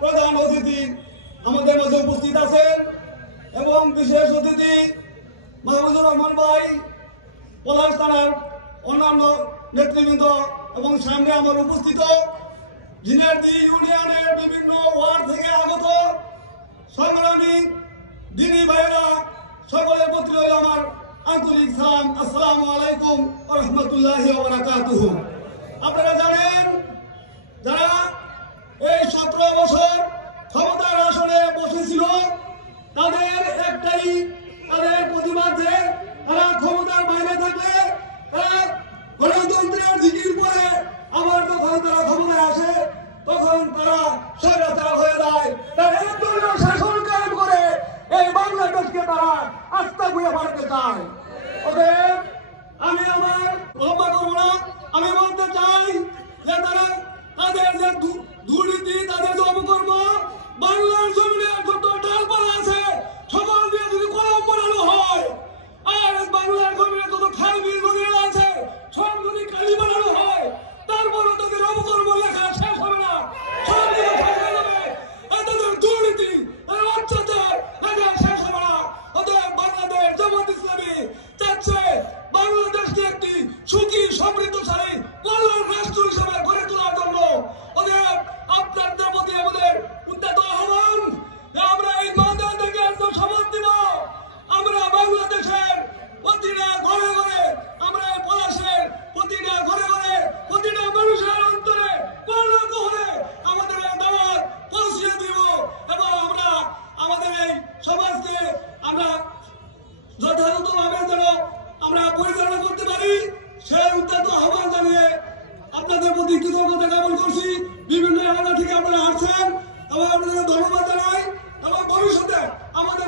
প্রধান অতিথি আমাদের মাঝে উপস্থিত আছেন এবং বিশেষ অতিথি মাহমুদুর রহমান ভাই, পলাশ থানার অন্যান্য নেতৃবৃন্দ এবং সামনে আমার উপস্থিত ঝিনাইদহ ইউনিয়নের বিভিন্ন ওয়ার্ড থেকে আগত সংগ্রামী দিনী ভাইয়েরা, সকলের প্রতি রইল আমার আন্তরিক সালাম। আসসালামু আলাইকুম ওয়া রাহমাতুল্লাহি ওয়া বারাকাতুহু। আপনারা জানেন, যারা এই 17 বছর ক্ষমতার আসনে বসেছিল তাদের একটাই প্রতিবাদ যে তারা ক্ষমতার বাইরে থাকলে তারা গণতন্ত্রের জিকির করে আবার যখন তারা ক্ষমতায় আসে তখন তারা স্বৈরাচার হয়ে যায়। তারা একদলীয় শাসন কায়েম করে এই বাংলাদেশকে তারা আস্থা বুঝে পাঠাতে চায়। আমি আমার লম্বা করবো না, আমি বলতে চাই যে তাদের যে দুর্নীতি, তাদের যে অপকর্ম, বাংলার জমিনে যত ডালপালা আছে সকল দিয়ে যদি কলম বানানো হয়, আর বাংলার জমিনে যত খাল বিল নদীরা আছে সব যদি কালি বানানো হয়, তারপরে তাদের অপকর্ম লেখা শেষ হবে না, সব কিছু শেষ হয়ে যাবে। তাদের দুর্নীতি, তাদের অত্যাচার লেখা শেষ হবে না। অতএব বাংলাদেশ জামাত ইসলামী চাচ্ছে বাংলাদেশকে একটি সুখী সমৃদ্ধশালী কল্যাণ রাষ্ট্র হিসেবে গড়ে তোলার জন্য। অতএব আপনাদের প্রতি আমাদের উদ্যত আহ্বান যে আমরা এই ময়দান থেকে একদম শপথ দিব, আমরা বাংলাদেশের প্রতিটা ঘরে ঘরে, আমরা এই পলাশের প্রতিটা ঘরে ঘরে, প্রতিটা মানুষের অন্তরে করলে করে আমাদের এই দাওয়াত পৌঁছিয়ে দিব এবং আমরা আমাদের এই সমাজকে আমরা যথাযথভাবে যেন আমরা পরিচালনা করতে পারি সেই উদ্যত আহ্বান জানিয়ে আপনাদের প্রতি কৃতজ্ঞতা জ্ঞাপন করছি। বিভিন্ন এলাকা থেকে আপনারা আসছেন এবং আপনাদের ধন্যবাদ জানাই এবং ভবিষ্যতে আমাদের